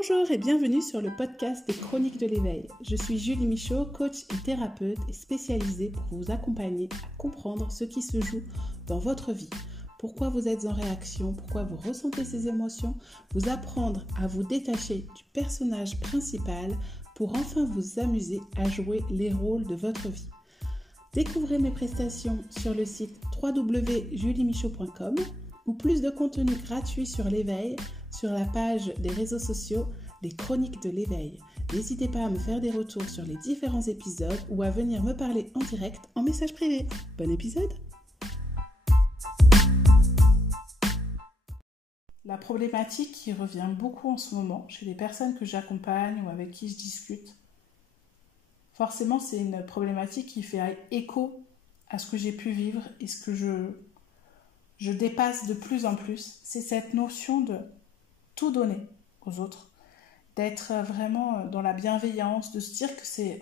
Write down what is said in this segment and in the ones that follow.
Bonjour et bienvenue sur le podcast des Chroniques de l'éveil. Je suis Julie Michaud, coach et thérapeute et spécialisée pour vous accompagner à comprendre ce qui se joue dans votre vie. Pourquoi vous êtes en réaction, pourquoi vous ressentez ces émotions, vous apprendre à vous détacher du personnage principal pour enfin vous amuser à jouer les rôles de votre vie. Découvrez mes prestations sur le site www.juliemichaud.com ou plus de contenu gratuit sur l'éveil sur la page des réseaux sociaux Les Chroniques de l'éveil. N'hésitez pas à me faire des retours sur les différents épisodes ou à venir me parler en direct en message privé. Bon épisode! La problématique qui revient beaucoup en ce moment chez les personnes que j'accompagne ou avec qui je discute, forcément c'est une problématique qui fait écho à ce que j'ai pu vivre et ce que je dépasse de plus en plus. C'est cette notion de tout donner aux autres, d'être vraiment dans la bienveillance, de se dire que c'est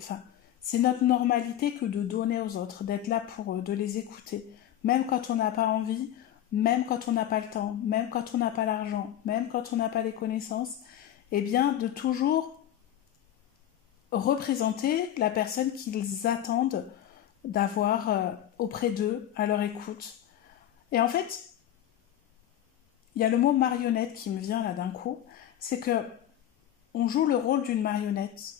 notre normalité que de donner aux autres, d'être là pour eux, de les écouter, même quand on n'a pas envie, même quand on n'a pas le temps, même quand on n'a pas l'argent, même quand on n'a pas les connaissances, et bien de toujours représenter la personne qu'ils attendent d'avoir auprès d'eux, à leur écoute. Et en fait, il y a le mot marionnette qui me vient là d'un coup, c'est que on joue le rôle d'une marionnette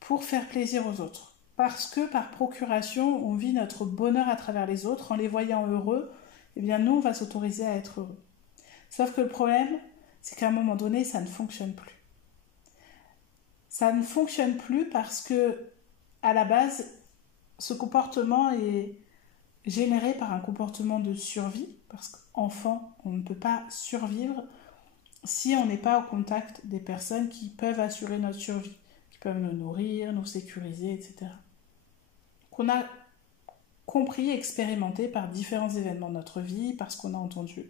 pour faire plaisir aux autres. Parce que par procuration, on vit notre bonheur à travers les autres, en les voyant heureux, eh bien nous, on va s'autoriser à être heureux. Sauf que le problème, c'est qu'à un moment donné, ça ne fonctionne plus. Ça ne fonctionne plus parce que, à la base, ce comportement est généré par un comportement de survie, parce qu'enfant, on ne peut pas survivre si on n'est pas au contact des personnes qui peuvent assurer notre survie, qui peuvent nous nourrir, nous sécuriser, etc. Qu'on a compris, expérimenté par différents événements de notre vie, parce qu'on a entendu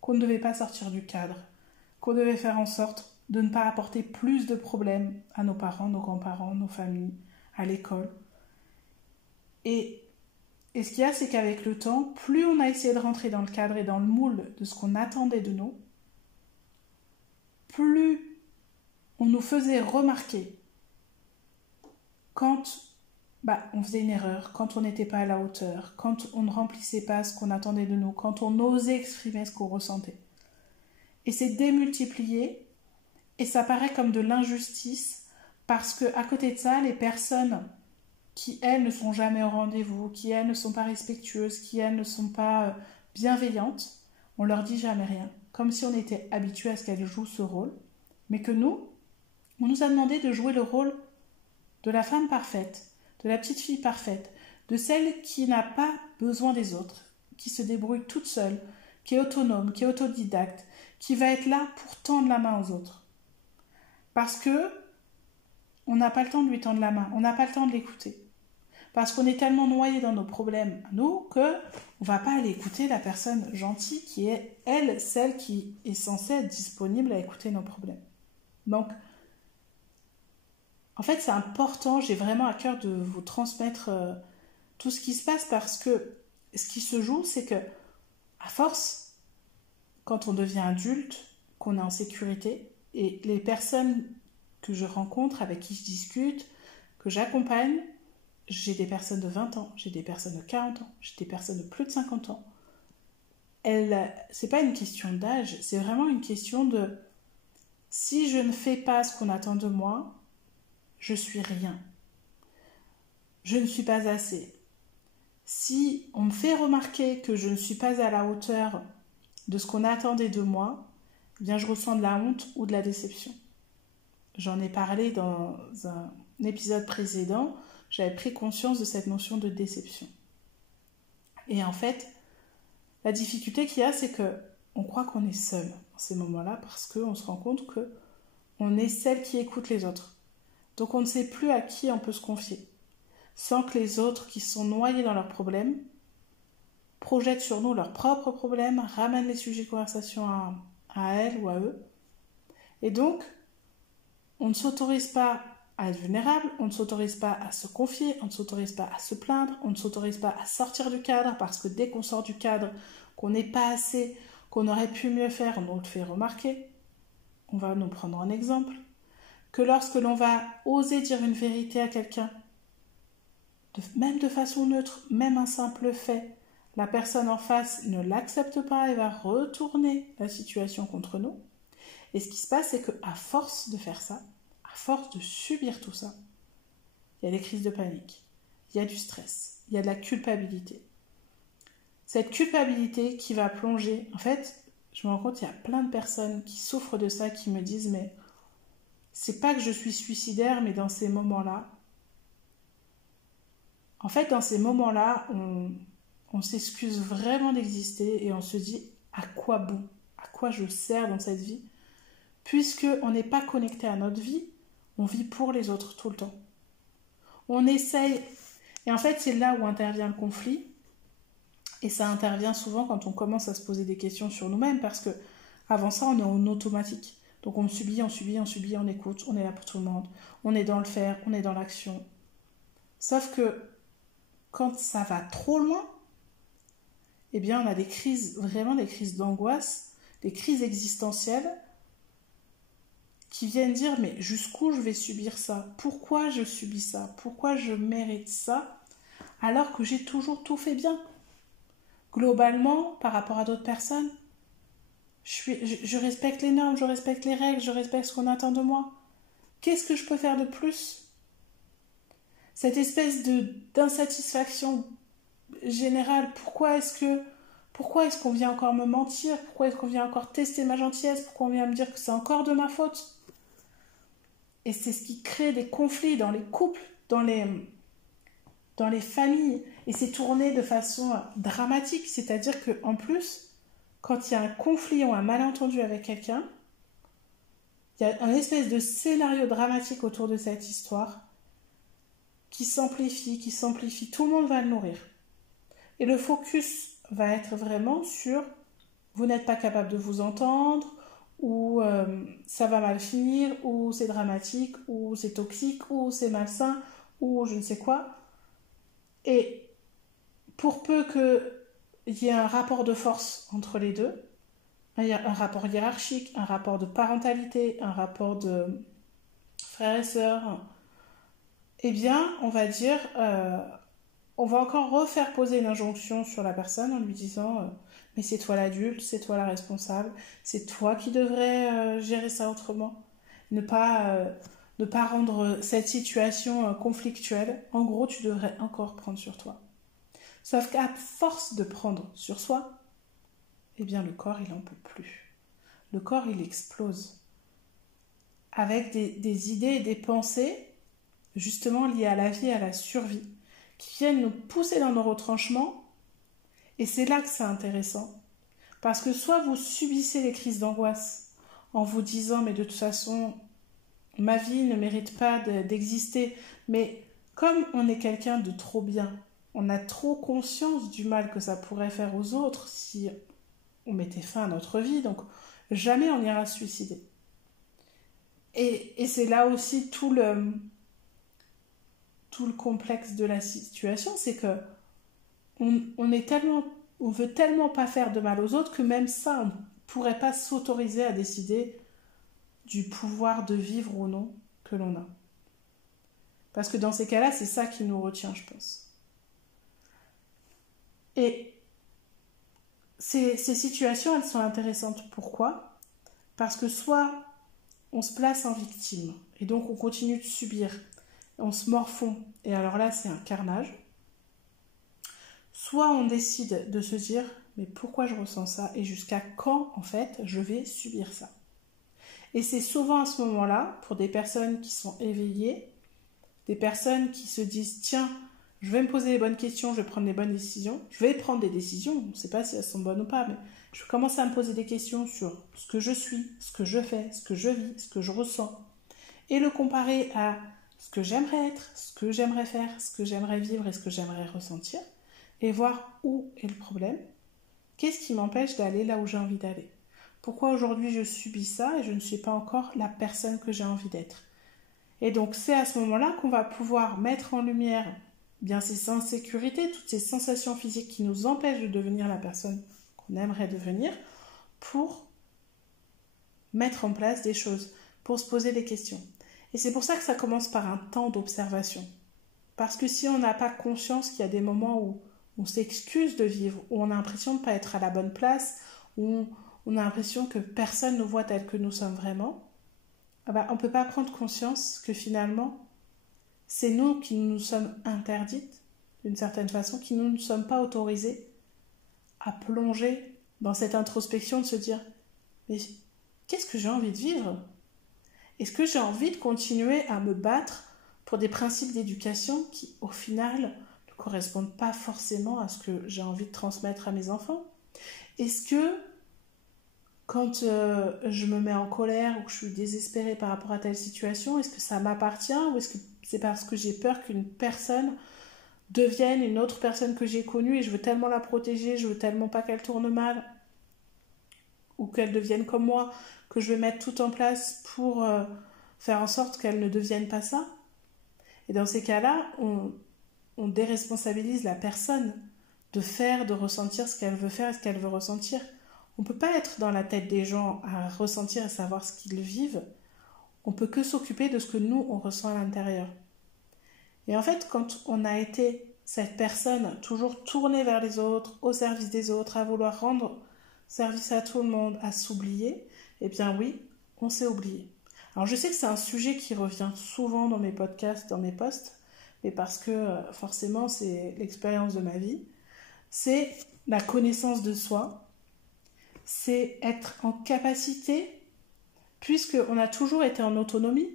qu'on ne devait pas sortir du cadre, qu'on devait faire en sorte de ne pas apporter plus de problèmes à nos parents, nos grands-parents, nos familles, à l'école. Et ce qu'il y a, c'est qu'avec le temps, plus on a essayé de rentrer dans le cadre et dans le moule de ce qu'on attendait de nous, plus on nous faisait remarquer quand on faisait une erreur, quand on n'était pas à la hauteur, quand on ne remplissait pas ce qu'on attendait de nous, quand on osait exprimer ce qu'on ressentait. Et c'est démultiplié, et ça paraît comme de l'injustice, parce qu'à côté de ça, les personnes qui, elles, ne sont jamais au rendez-vous, qui, elles, ne sont pas respectueuses, qui, elles, ne sont pas bienveillantes, on leur dit jamais rien. Comme si on était habitué à ce qu'elles jouent ce rôle, mais que nous, on nous a demandé de jouer le rôle de la femme parfaite, de la petite fille parfaite, de celle qui n'a pas besoin des autres, qui se débrouille toute seule, qui est autonome, qui est autodidacte, qui va être là pour tendre la main aux autres. Parce que on n'a pas le temps de lui tendre la main, on n'a pas le temps de l'écouter. Parce qu'on est tellement noyé dans nos problèmes, nous, qu'on ne va pas aller écouter la personne gentille qui est, elle, celle qui est censée être disponible à écouter nos problèmes. Donc, en fait, c'est important, j'ai vraiment à cœur de vous transmettre tout ce qui se passe, parce que ce qui se joue, c'est que, à force, quand on devient adulte, qu'on est en sécurité, et les personnes que je rencontre, avec qui je discute, que j'accompagne, j'ai des personnes de 20 ans, j'ai des personnes de 40 ans, j'ai des personnes de plus de 50 ans. C'est pas une question d'âge, c'est vraiment une question de si je ne fais pas ce qu'on attend de moi, je suis rien. Je ne suis pas assez. Si on me fait remarquer que je ne suis pas à la hauteur de ce qu'on attendait de moi, eh bien je ressens de la honte ou de la déception. J'en ai parlé dans un épisode précédent, j'avais pris conscience de cette notion de déception. Et en fait, la difficulté qu'il y a, c'est qu'on croit qu'on est seul en ces moments-là, parce qu'on se rend compte qu'on est celle qui écoute les autres. Donc on ne sait plus à qui on peut se confier, sans que les autres qui sont noyés dans leurs problèmes projettent sur nous leurs propres problèmes, ramènent les sujets de conversation à elles ou à eux. Et donc, on ne s'autorise pas à être vulnérable, on ne s'autorise pas à se confier, on ne s'autorise pas à se plaindre, on ne s'autorise pas à sortir du cadre, parce que dès qu'on sort du cadre, qu'on n'est pas assez, qu'on aurait pu mieux faire, on nous le fait remarquer. on va nous prendre en exemple, que lorsque l'on va oser dire une vérité à quelqu'un, même de façon neutre, même un simple fait, la personne en face ne l'accepte pas et va retourner la situation contre nous. Et ce qui se passe, c'est qu'à force de faire ça, à force de subir tout ça, il y a des crises de panique, il y a du stress, il y a de la culpabilité. Cette culpabilité qui va plonger, en fait, je me rends compte qu'il y a plein de personnes qui souffrent de ça, qui me disent, mais c'est pas que je suis suicidaire, mais dans ces moments-là, en fait, dans ces moments-là, on s'excuse vraiment d'exister et on se dit, à quoi bon? À quoi je sers dans cette vie? Puisqu'on n'est pas connecté à notre vie, on vit pour les autres tout le temps. On essaye, et en fait, c'est là où intervient le conflit. Et ça intervient souvent quand on commence à se poser des questions sur nous-mêmes, parce que avant ça, on est en automatique. Donc on subit, on écoute, on est là pour tout le monde, on est dans le faire, on est dans l'action. Sauf que quand ça va trop loin, eh bien on a des crises, vraiment des crises d'angoisse, des crises existentielles qui viennent dire, mais jusqu'où je vais subir ça? Pourquoi je subis ça? Pourquoi je mérite ça? Alors que j'ai toujours tout fait bien. Globalement, par rapport à d'autres personnes, je respecte les normes, je respecte les règles, je respecte ce qu'on attend de moi. Qu'est-ce que je peux faire de plus? Cette espèce d'insatisfaction générale, pourquoi est-ce qu'on vient encore me mentir? Pourquoi est-ce qu'on vient encore tester ma gentillesse? Pourquoi on vient me dire que c'est encore de ma faute? Et c'est ce qui crée des conflits dans les couples, dans les familles, et c'est tourné de façon dramatique, c'est-à-dire qu'en plus, quand il y a un conflit ou un malentendu avec quelqu'un, il y a un espèce de scénario dramatique autour de cette histoire qui s'amplifie, tout le monde va le nourrir. Et le focus va être vraiment sur vous n'êtes pas capable de vous entendre, ou ça va mal finir, ou c'est dramatique, ou c'est toxique, ou c'est malsain, ou je ne sais quoi. Et pour peu qu'il y ait un rapport de force entre les deux, il y a un rapport hiérarchique, un rapport de parentalité, un rapport de frères et sœurs, eh bien, on va dire, on va encore refaire poser une injonction sur la personne en lui disant mais c'est toi l'adulte, c'est toi la responsable, c'est toi qui devrais gérer ça autrement. Ne pas rendre cette situation conflictuelle. En gros, tu devrais encore prendre sur toi. Sauf qu'à force de prendre sur soi, eh bien le corps, il n'en peut plus. Le corps, il explose. Avec des idées et des pensées, justement liées à la vie et à la survie, qui viennent nous pousser dans nos retranchements. Et c'est là que c'est intéressant. Parce que soit vous subissez les crises d'angoisse en vous disant mais de toute façon, ma vie ne mérite pas d'exister. Mais comme on est quelqu'un de trop bien, on a trop conscience du mal que ça pourrait faire aux autres si on mettait fin à notre vie. Donc jamais on ira se suicider. Et c'est là aussi tout le complexe de la situation, c'est que on veut tellement pas faire de mal aux autres que même ça, on ne pourrait pas s'autoriser à décider du pouvoir de vivre ou non que l'on a. Parce que dans ces cas-là, c'est ça qui nous retient, je pense. Et ces situations, elles sont intéressantes. Pourquoi? Parce que soit on se place en victime, et donc on continue de subir, on se morfond, et alors là, c'est un carnage. Soit on décide de se dire, mais pourquoi je ressens ça? Et jusqu'à quand, en fait, je vais subir ça? Et c'est souvent à ce moment-là, pour des personnes qui sont éveillées, des personnes qui se disent, tiens, je vais me poser les bonnes questions, je vais prendre les bonnes décisions, je vais prendre des décisions, on ne sait pas si elles sont bonnes ou pas, mais je commence à me poser des questions sur ce que je suis, ce que je fais, ce que je vis, ce que je ressens, et le comparer à ce que j'aimerais être, ce que j'aimerais faire, ce que j'aimerais vivre et ce que j'aimerais ressentir, et voir où est le problème. Qu'est-ce qui m'empêche d'aller là où j'ai envie d'aller? Pourquoi aujourd'hui je subis ça et je ne suis pas encore la personne que j'ai envie d'être? Et donc c'est à ce moment-là qu'on va pouvoir mettre en lumière bien ces insécurités, toutes ces sensations physiques qui nous empêchent de devenir la personne qu'on aimerait devenir, pour mettre en place des choses, pour se poser des questions. Et c'est pour ça que ça commence par un temps d'observation. Parce que si on n'a pas conscience qu'il y a des moments où on s'excuse de vivre, où on a l'impression de ne pas être à la bonne place, où on a l'impression que personne ne nous voit tel que nous sommes vraiment, on ne peut pas prendre conscience que finalement, c'est nous qui nous sommes interdites, d'une certaine façon, qui nous ne sommes pas autorisés à plonger dans cette introspection de se dire « Mais qu'est-ce que j'ai envie de vivre ? Est-ce que j'ai envie de continuer à me battre pour des principes d'éducation qui, au final, ne correspondent pas forcément à ce que j'ai envie de transmettre à mes enfants ? Est-ce que quand je me mets en colère ou que je suis désespérée par rapport à telle situation, est-ce que ça m'appartient ou est-ce que c'est parce que j'ai peur qu'une personne devienne une autre personne que j'ai connue et je veux tellement la protéger, je veux tellement pas qu'elle tourne mal ou qu'elle devienne comme moi que je vais mettre tout en place pour faire en sorte qu'elle ne devienne pas ça ? Et dans ces cas-là, on déresponsabilise la personne de faire, de ressentir ce qu'elle veut faire et ce qu'elle veut ressentir. On ne peut pas être dans la tête des gens à ressentir et savoir ce qu'ils vivent. On ne peut que s'occuper de ce que nous, on ressent à l'intérieur. Et en fait, quand on a été cette personne toujours tournée vers les autres, au service des autres, à vouloir rendre service à tout le monde, à s'oublier, eh bien oui, on s'est oublié. Alors je sais que c'est un sujet qui revient souvent dans mes podcasts, dans mes posts, mais parce que forcément c'est l'expérience de ma vie, c'est la connaissance de soi, c'est être en capacité, puisqu'on a toujours été en autonomie,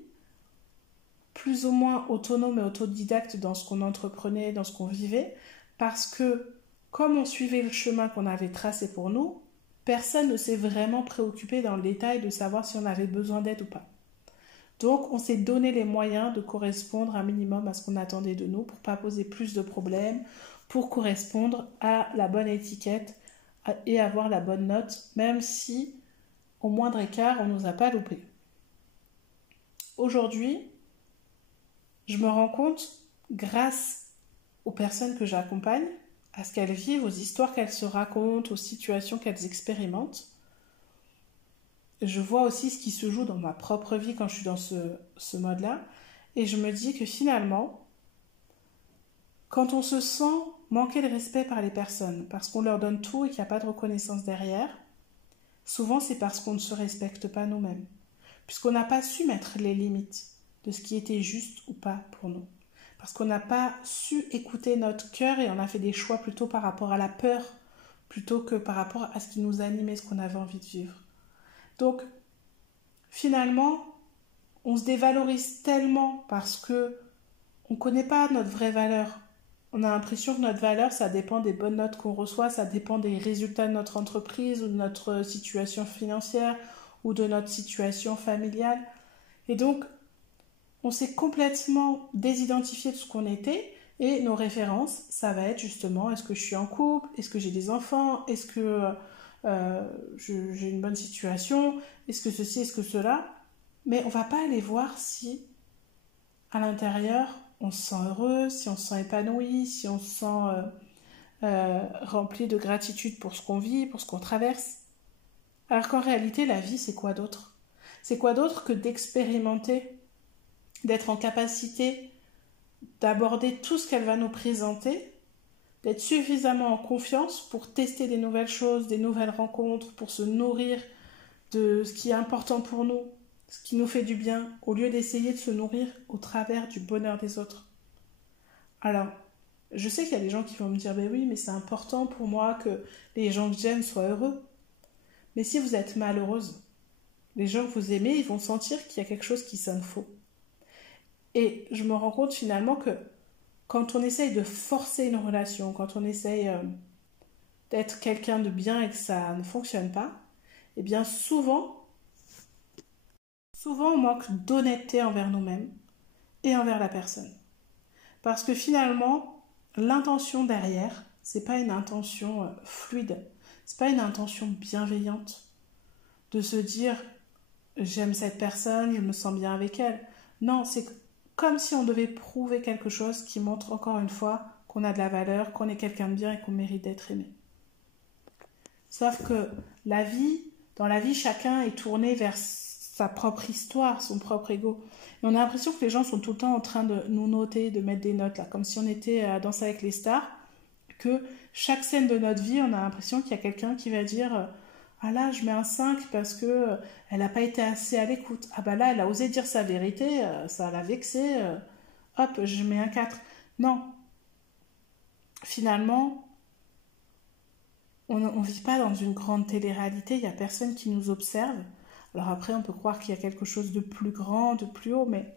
plus ou moins autonome et autodidacte dans ce qu'on entreprenait, dans ce qu'on vivait, parce que comme on suivait le chemin qu'on avait tracé pour nous, personne ne s'est vraiment préoccupé dans le détail de savoir si on avait besoin d'aide ou pas. Donc on s'est donné les moyens de correspondre un minimum à ce qu'on attendait de nous pour ne pas poser plus de problèmes, pour correspondre à la bonne étiquette et avoir la bonne note, même si au moindre écart, on ne nous a pas loupé. Aujourd'hui, je me rends compte, grâce aux personnes que j'accompagne, à ce qu'elles vivent, aux histoires qu'elles se racontent, aux situations qu'elles expérimentent, je vois aussi ce qui se joue dans ma propre vie quand je suis dans ce mode-là, et je me dis que finalement, quand on se sent manquer de respect par les personnes, parce qu'on leur donne tout et qu'il n'y a pas de reconnaissance derrière, souvent c'est parce qu'on ne se respecte pas nous-mêmes, puisqu'on n'a pas su mettre les limites de ce qui était juste ou pas pour nous, parce qu'on n'a pas su écouter notre cœur et on a fait des choix plutôt par rapport à la peur, plutôt que par rapport à ce qui nous animait, ce qu'on avait envie de vivre. Donc, finalement, on se dévalorise tellement parce que on ne connaît pas notre vraie valeur. On a l'impression que notre valeur, ça dépend des bonnes notes qu'on reçoit, ça dépend des résultats de notre entreprise ou de notre situation financière ou de notre situation familiale. Et donc, on s'est complètement désidentifié de ce qu'on était et nos références, ça va être justement, est-ce que je suis en couple, est-ce que j'ai des enfants, est-ce que j'ai une bonne situation, est-ce que ceci, est-ce que cela, mais on ne va pas aller voir si à l'intérieur on se sent heureux, si on se sent épanoui, si on se sent rempli de gratitude pour ce qu'on vit, pour ce qu'on traverse. Alors qu'en réalité, la vie, c'est quoi d'autre ? C'est quoi d'autre que d'expérimenter, d'être en capacité d'aborder tout ce qu'elle va nous présenter, d'être suffisamment en confiance pour tester des nouvelles choses, des nouvelles rencontres, pour se nourrir de ce qui est important pour nous, ce qui nous fait du bien, au lieu d'essayer de se nourrir au travers du bonheur des autres. Alors, je sais qu'il y a des gens qui vont me dire « Ben oui, mais c'est important pour moi que les gens que j'aime soient heureux. » Mais si vous êtes malheureuse, les gens que vous aimez, ils vont sentir qu'il y a quelque chose qui sonne faux. Et je me rends compte finalement que quand on essaye de forcer une relation, quand on essaye d'être quelqu'un de bien et que ça ne fonctionne pas, eh bien souvent on manque d'honnêteté envers nous-mêmes et envers la personne. Parce que finalement, l'intention derrière, c'est pas une intention fluide, c'est pas une intention bienveillante de se dire j'aime cette personne, je me sens bien avec elle. Non, c'est comme si on devait prouver quelque chose qui montre encore une fois qu'on a de la valeur, qu'on est quelqu'un de bien et qu'on mérite d'être aimé. Sauf que la vie, dans la vie, chacun est tourné vers sa propre histoire, son propre ego. Et on a l'impression que les gens sont tout le temps en train de nous noter, de mettre des notes, là, comme si on était à Danser avec les stars, que chaque scène de notre vie, on a l'impression qu'il y a quelqu'un qui va dire ah là, je mets un 5 parce que elle n'a pas été assez à l'écoute. Ah bah là, elle a osé dire sa vérité, ça l'a vexé, hop, je mets un 4. Non. Finalement, on ne vit pas dans une grande télé-réalité, il n'y a personne qui nous observe. Alors après, on peut croire qu'il y a quelque chose de plus grand, de plus haut, mais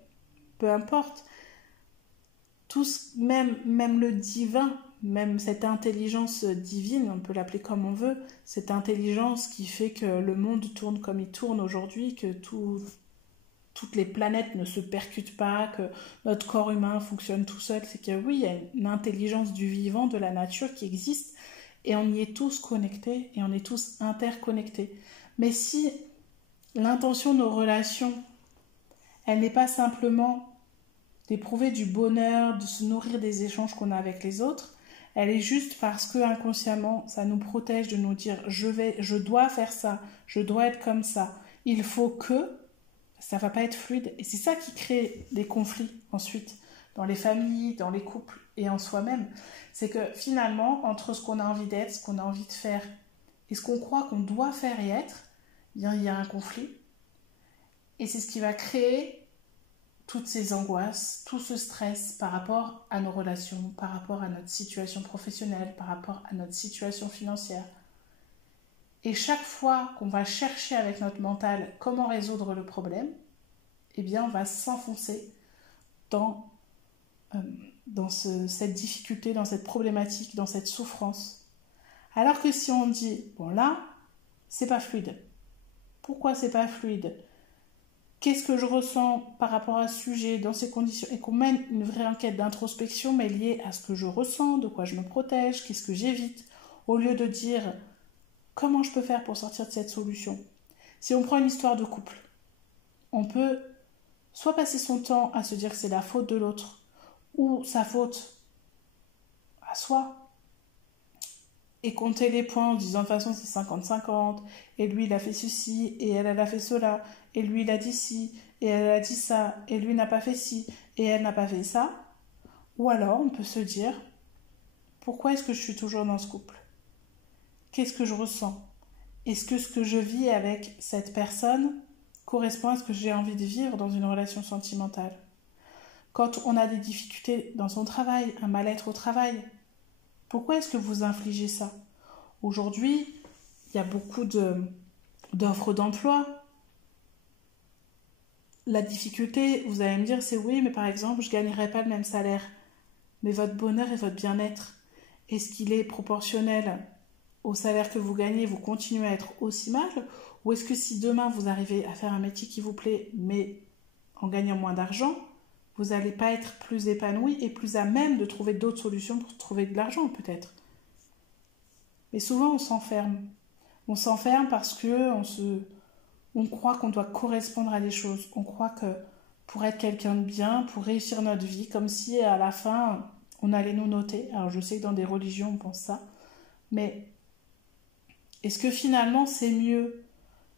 peu importe. Tous, même le divin, même cette intelligence divine, on peut l'appeler comme on veut, cette intelligence qui fait que le monde tourne comme il tourne aujourd'hui, que toutes les planètes ne se percutent pas, que notre corps humain fonctionne tout seul, c'est que oui, il y a une intelligence du vivant, de la nature qui existe, et on y est tous connectés, et on est tous interconnectés. Mais si l'intention de nos relations, elle n'est pas simplement d'éprouver du bonheur, de se nourrir des échanges qu'on a avec les autres, elle est juste parce que inconsciemment, ça nous protège de nous dire je dois faire ça, je dois être comme ça, il faut que, ça va pas être fluide. Et c'est ça qui crée des conflits ensuite, dans les familles, dans les couples et en soi-même. C'est que finalement, entre ce qu'on a envie d'être, ce qu'on a envie de faire et ce qu'on croit qu'on doit faire et être, bien, il y a un conflit. Et c'est ce qui va créer toutes ces angoisses, tout ce stress par rapport à nos relations, par rapport à notre situation professionnelle, par rapport à notre situation financière. Et chaque fois qu'on va chercher avec notre mental comment résoudre le problème, eh bien on va s'enfoncer dans cette difficulté, dans cette problématique, dans cette souffrance. Alors que si on dit, bon là, c'est pas fluide. Pourquoi c'est pas fluide ? Qu'est-ce que je ressens par rapport à ce sujet, dans ces conditions, et qu'on mène une vraie enquête d'introspection, mais liée à ce que je ressens, de quoi je me protège, qu'est-ce que j'évite, au lieu de dire comment je peux faire pour sortir de cette solution. Si on prend une histoire de couple, on peut soit passer son temps à se dire que c'est la faute de l'autre, ou sa faute à soi, et compter les points en disant de toute façon c'est 50-50, et lui il a fait ceci, et elle a fait cela, et lui il a dit ci, et elle a dit ça, et lui n'a pas fait ci, et elle n'a pas fait ça. Ou alors on peut se dire, pourquoi est-ce que je suis toujours dans ce couple ? Qu'est-ce que je ressens ? Est-ce que ce que je vis avec cette personne correspond à ce que j'ai envie de vivre dans une relation sentimentale ? Quand on a des difficultés dans son travail, un mal-être au travail, pourquoi est-ce que vous infligez ça ? Aujourd'hui, il y a beaucoup d'offres d'emploi. La difficulté, vous allez me dire, c'est oui, mais par exemple, je ne gagnerai pas le même salaire. Mais votre bonheur et votre bien-être, est-ce qu'il est proportionnel au salaire que vous gagnez, vous continuez à être aussi mal ? Ou est-ce que si demain vous arrivez à faire un métier qui vous plaît, mais en gagnant moins d'argent, vous n'allez pas être plus épanoui et plus à même de trouver d'autres solutions pour trouver de l'argent peut-être. Mais souvent on s'enferme. On s'enferme parce on croit qu'on doit correspondre à des choses. On croit que pour être quelqu'un de bien, pour réussir notre vie, comme si à la fin on allait nous noter. Alors je sais que dans des religions on pense ça. Mais est-ce que finalement c'est mieux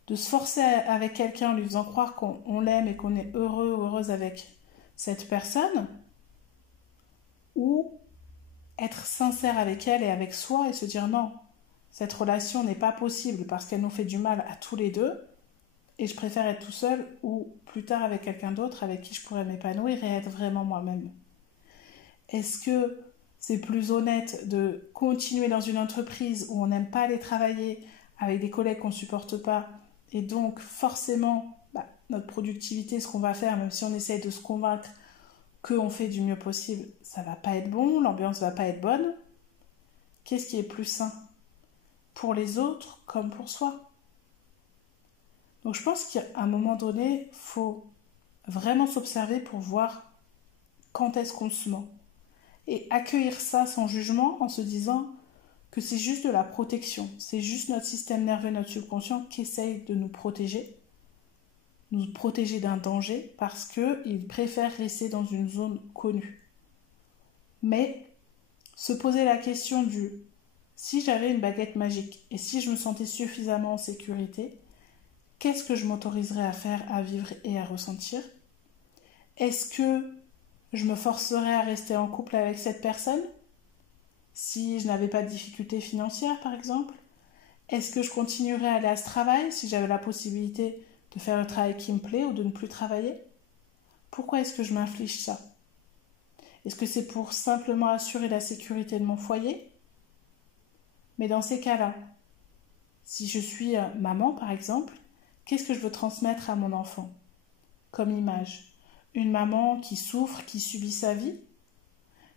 de se forcer avec quelqu'un en lui faisant croire qu'on l'aime et qu'on est heureux ou heureuse avec cette personne, ou être sincère avec elle et avec soi et se dire non, cette relation n'est pas possible parce qu'elle nous fait du mal à tous les deux et je préfère être tout seul ou plus tard avec quelqu'un d'autre avec qui je pourrais m'épanouir et être vraiment moi-même. Est-ce que c'est plus honnête de continuer dans une entreprise où on n'aime pas aller travailler avec des collègues qu'on ne supporte pas et donc forcément notre productivité, ce qu'on va faire, même si on essaye de se convaincre qu'on fait du mieux possible, ça va pas être bon, l'ambiance va pas être bonne. Qu'est-ce qui est plus sain pour les autres comme pour soi ? Donc je pense qu'à un moment donné, il faut vraiment s'observer pour voir quand est-ce qu'on se ment. Et accueillir ça sans jugement en se disant que c'est juste de la protection. C'est juste notre système nerveux, notre subconscient qui essaye de nous protéger d'un danger parce qu'il préfère rester dans une zone connue. Mais se poser la question du si j'avais une baguette magique et si je me sentais suffisamment en sécurité, qu'est-ce que je m'autoriserais à faire, à vivre et à ressentir? Est-ce que je me forcerais à rester en couple avec cette personne si je n'avais pas de difficultés financières, par exemple? Est-ce que je continuerais à aller à ce travail si j'avais la possibilité de faire le travail qui me plaît ou de ne plus travailler? Pourquoi est-ce que je m'inflige ça? Est-ce que c'est pour simplement assurer la sécurité de mon foyer? Mais dans ces cas-là, si je suis maman, par exemple, qu'est-ce que je veux transmettre à mon enfant comme image? Une maman qui souffre, qui subit sa vie,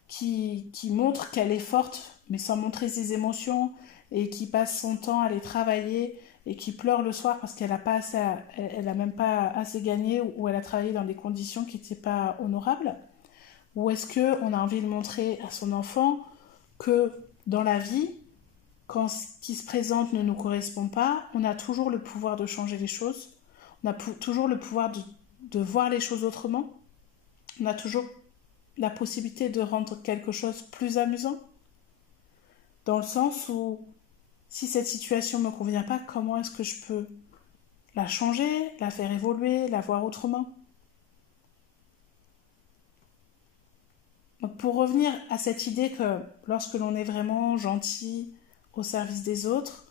qui montre qu'elle est forte, mais sans montrer ses émotions, et qui passe son temps à aller travailler, et qui pleure le soir parce qu'elle n'a même pas assez gagné, ou elle a travaillé dans des conditions qui n'étaient pas honorables? Ou est-ce qu'on a envie de montrer à son enfant que dans la vie, quand ce qui se présente ne nous correspond pas, on a toujours le pouvoir de changer les choses, on a toujours le pouvoir de voir les choses autrement, on a toujours la possibilité de rendre quelque chose plus amusant, dans le sens où si cette situation ne me convient pas, comment est-ce que je peux la changer, la faire évoluer, la voir autrement? Donc pour revenir à cette idée que lorsque l'on est vraiment gentil au service des autres,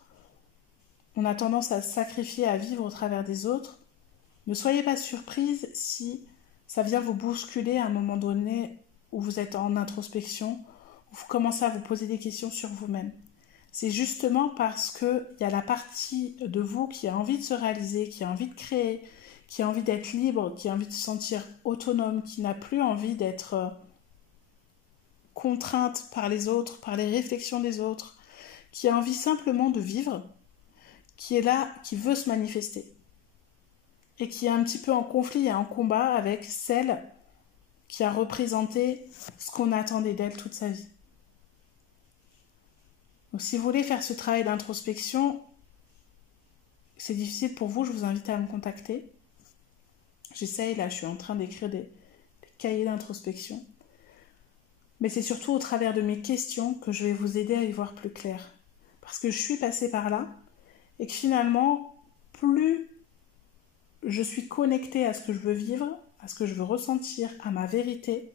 on a tendance à se sacrifier, à vivre au travers des autres, ne soyez pas surprise si ça vient vous bousculer à un moment donné où vous êtes en introspection, où vous commencez à vous poser des questions sur vous-même. C'est justement parce qu'il y a la partie de vous qui a envie de se réaliser, qui a envie de créer, qui a envie d'être libre, qui a envie de se sentir autonome, qui n'a plus envie d'être contrainte par les autres, par les réflexions des autres, qui a envie simplement de vivre, qui est là, qui veut se manifester. Et qui est un petit peu en conflit et en combat avec celle qui a représenté ce qu'on attendait d'elle toute sa vie. Donc si vous voulez faire ce travail d'introspection, c'est difficile pour vous, je vous invite à me contacter. J'essaye, là, je suis en train d'écrire des cahiers d'introspection. Mais c'est surtout au travers de mes questions que je vais vous aider à y voir plus clair. Parce que je suis passée par là et que finalement, plus je suis connectée à ce que je veux vivre, à ce que je veux ressentir, à ma vérité,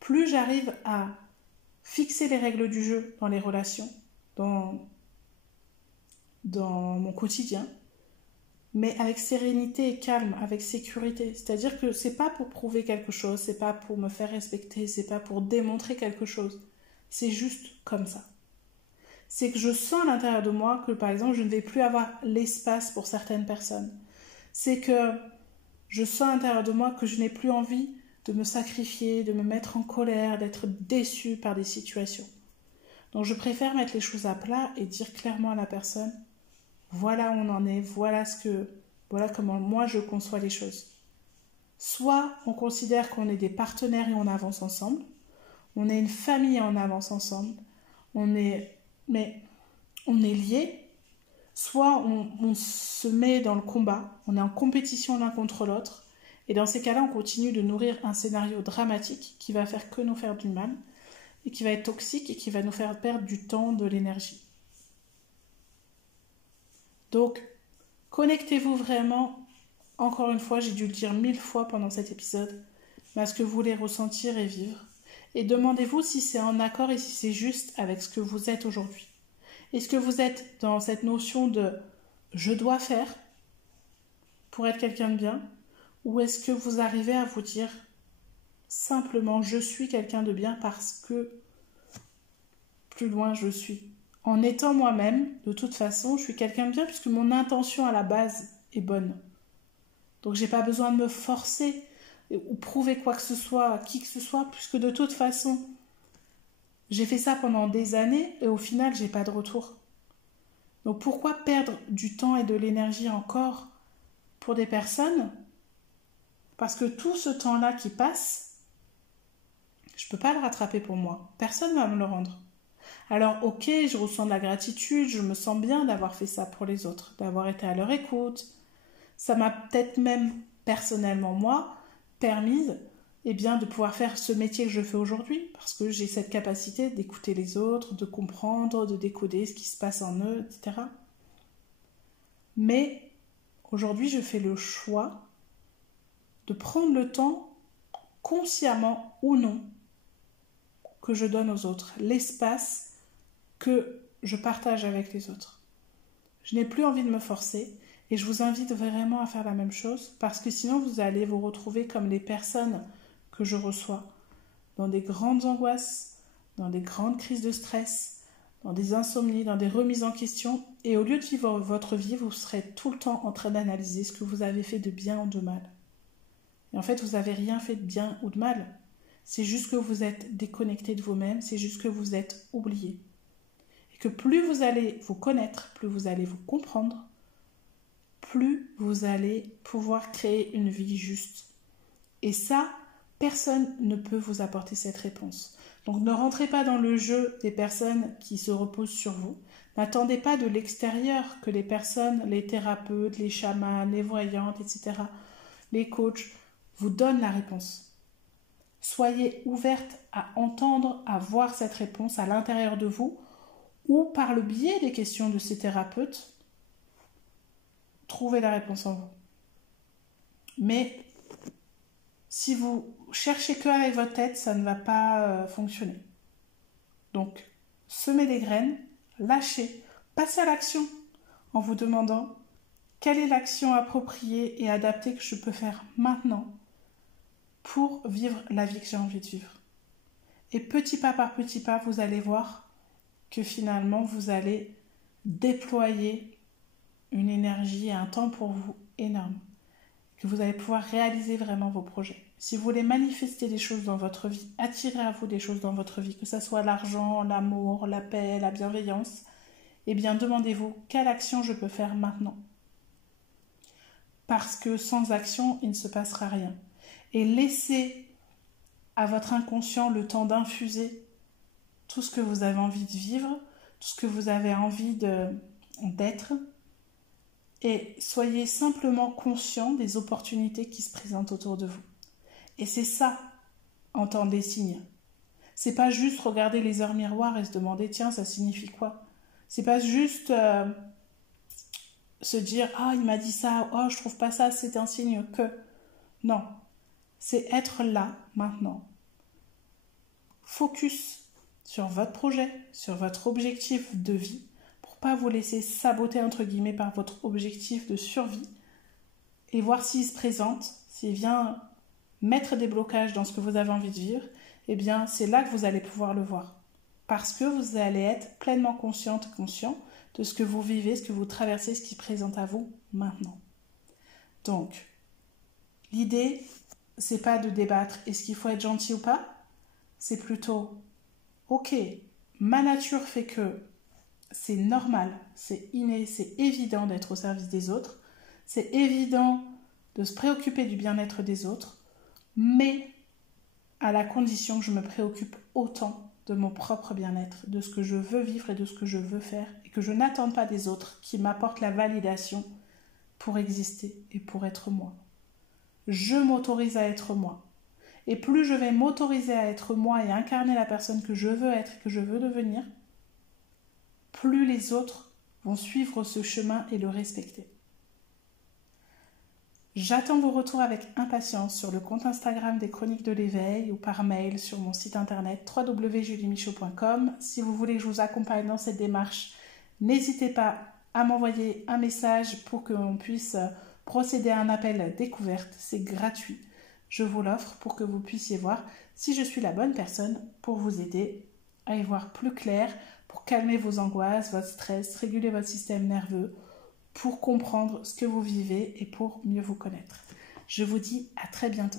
plus j'arrive à fixer les règles du jeu dans les relations, dans mon quotidien, mais avec sérénité et calme, avec sécurité. C'est-à-dire que c'est pas pour prouver quelque chose, c'est pas pour me faire respecter, c'est pas pour démontrer quelque chose. C'est juste comme ça. C'est que je sens à l'intérieur de moi que, par exemple, je ne vais plus avoir l'espace pour certaines personnes. C'est que je sens à l'intérieur de moi que je n'ai plus envie de me sacrifier, de me mettre en colère, d'être déçue par des situations. Donc je préfère mettre les choses à plat et dire clairement à la personne, voilà où on en est, voilà comment moi je conçois les choses. Soit on considère qu'on est des partenaires et on avance ensemble, on est une famille et on avance ensemble, on est liés, soit on se met dans le combat, on est en compétition l'un contre l'autre, et dans ces cas-là, on continue de nourrir un scénario dramatique qui va faire que nous faire du mal, et qui va être toxique et qui va nous faire perdre du temps, de l'énergie. Donc, connectez-vous vraiment, encore une fois, j'ai dû le dire 1000 fois pendant cet épisode, mais à ce que vous voulez ressentir et vivre, et demandez-vous si c'est en accord et si c'est juste avec ce que vous êtes aujourd'hui. Est-ce que vous êtes dans cette notion de « je dois faire » pour être quelqu'un de bien, ou est-ce que vous arrivez à vous dire simplement « je suis quelqu'un de bien parce que plus loin je suis ». En étant moi-même, de toute façon, je suis quelqu'un de bien puisque mon intention à la base est bonne. Donc j'ai pas besoin de me forcer ou prouver quoi que ce soit à qui que ce soit, puisque de toute façon, j'ai fait ça pendant des années et au final, j'ai pas de retour. Donc pourquoi perdre du temps et de l'énergie encore pour des personnes? Parce que tout ce temps-là qui passe, je peux pas le rattraper pour moi. Personne ne va me le rendre. Alors ok, je ressens de la gratitude, je me sens bien d'avoir fait ça pour les autres, d'avoir été à leur écoute. Ça m'a peut-être même personnellement, moi, permise de pouvoir faire ce métier que je fais aujourd'hui, parce que j'ai cette capacité d'écouter les autres, de comprendre, de décoder ce qui se passe en eux, etc. Mais Aujourd'hui, je fais le choix de prendre le temps, consciemment ou non, que je donne aux autres, l'espace que je partage avec les autres. Je n'ai plus envie de me forcer et je vous invite vraiment à faire la même chose parce que sinon vous allez vous retrouver comme les personnes que je reçois dans des grandes angoisses, dans des grandes crises de stress, dans des insomnies, dans des remises en question et au lieu de vivre votre vie, vous serez tout le temps en train d'analyser ce que vous avez fait de bien ou de mal. Et en fait, vous n'avez rien fait de bien ou de mal. C'est juste que vous êtes déconnecté de vous-même, c'est juste que vous êtes oublié. Et que plus vous allez vous connaître, plus vous allez vous comprendre, plus vous allez pouvoir créer une vie juste. Et ça, personne ne peut vous apporter cette réponse. Donc ne rentrez pas dans le jeu des personnes qui se reposent sur vous. N'attendez pas de l'extérieur que les personnes, les thérapeutes, les chamans, les voyantes, etc., les coachs, vous donnent la réponse. Soyez ouverte à entendre, à voir cette réponse à l'intérieur de vous ou par le biais des questions de ces thérapeutes, trouvez la réponse en vous. Mais si vous cherchez que avec votre tête, ça ne va pas fonctionner. Donc, semez des graines, lâchez, passez à l'action en vous demandant quelle est l'action appropriée et adaptée que je peux faire maintenant pour vivre la vie que j'ai envie de vivre. Et petit pas par petit pas, vous allez voir que finalement, vous allez déployer une énergie et un temps pour vous énorme. Que vous allez pouvoir réaliser vraiment vos projets. Si vous voulez manifester des choses dans votre vie, attirer à vous des choses dans votre vie, que ce soit l'argent, l'amour, la paix, la bienveillance, eh bien demandez-vous quelle action je peux faire maintenant. Parce que sans action, il ne se passera rien. Et laissez à votre inconscient le temps d'infuser tout ce que vous avez envie de vivre, tout ce que vous avez envie d'être, et soyez simplement conscient des opportunités qui se présentent autour de vous. Et c'est ça, entendre les signes. C'est pas juste regarder les heures miroirs et se demander, tiens, ça signifie quoi? C'est pas juste se dire, ah, il m'a dit ça, oh, je trouve pas ça, c'est un signe que... Non, c'est être là, maintenant. Focus sur votre projet, sur votre objectif de vie, pour pas vous laisser saboter, entre guillemets, par votre objectif de survie, et voir s'il se présente, s'il vient mettre des blocages dans ce que vous avez envie de vivre, eh bien, c'est là que vous allez pouvoir le voir. Parce que vous allez être pleinement conscient de ce que vous vivez, ce que vous traversez, ce qui se présente à vous maintenant. Donc, l'idée, c'est pas de débattre est-ce qu'il faut être gentil ou pas, c'est plutôt ok, ma nature fait que c'est normal, c'est inné, c'est évident d'être au service des autres, c'est évident de se préoccuper du bien-être des autres, mais à la condition que je me préoccupe autant de mon propre bien-être, de ce que je veux vivre et de ce que je veux faire, et que je n'attende pas des autres qui m'apportent la validation pour exister et pour être moi. Je m'autorise à être moi. Et plus je vais m'autoriser à être moi et incarner la personne que je veux être et que je veux devenir, plus les autres vont suivre ce chemin et le respecter. J'attends vos retours avec impatience sur le compte Instagram des Chroniques de l'éveil ou par mail sur mon site internet www.juliemichaud.com. Si vous voulez que je vous accompagne dans cette démarche, n'hésitez pas à m'envoyer un message pour qu'on puisse procéder à un appel découverte. C'est gratuit. Je vous l'offre pour que vous puissiez voir si je suis la bonne personne pour vous aider à y voir plus clair, pour calmer vos angoisses, votre stress, réguler votre système nerveux, pour comprendre ce que vous vivez et pour mieux vous connaître. Je vous dis à très bientôt.